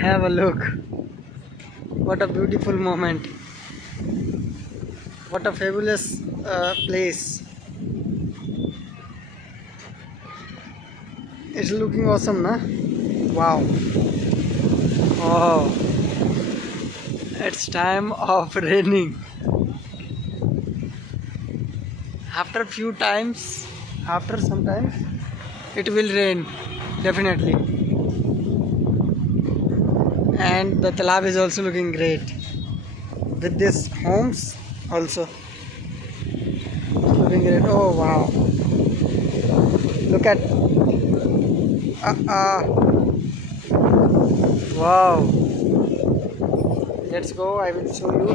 Have a look. What a beautiful moment. What a fabulous place. It's looking awesome, na? Wow. Oh, it's time of raining. After some times, it will rain, definitely. And the talab is also looking great. With this homes also looking great. Oh wow. Look at wow. Let's go. I will show you.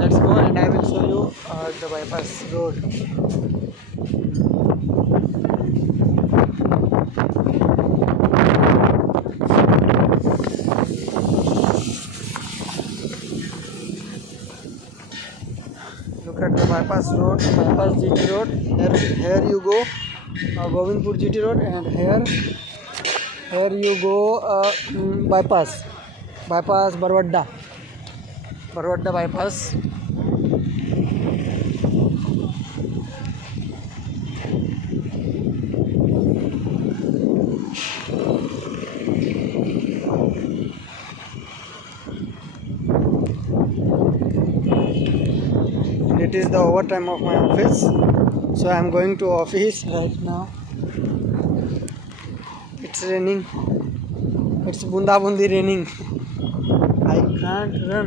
Let's go and I will show you the bypass road. Look at the bypass road, bypass GT road. Here you go, Govindpur GT road, and here you go bypass Barwadda bypass. It is the overtime of my office, so I am going to office right now. It's raining. It's bunda bundi raining. I can't run.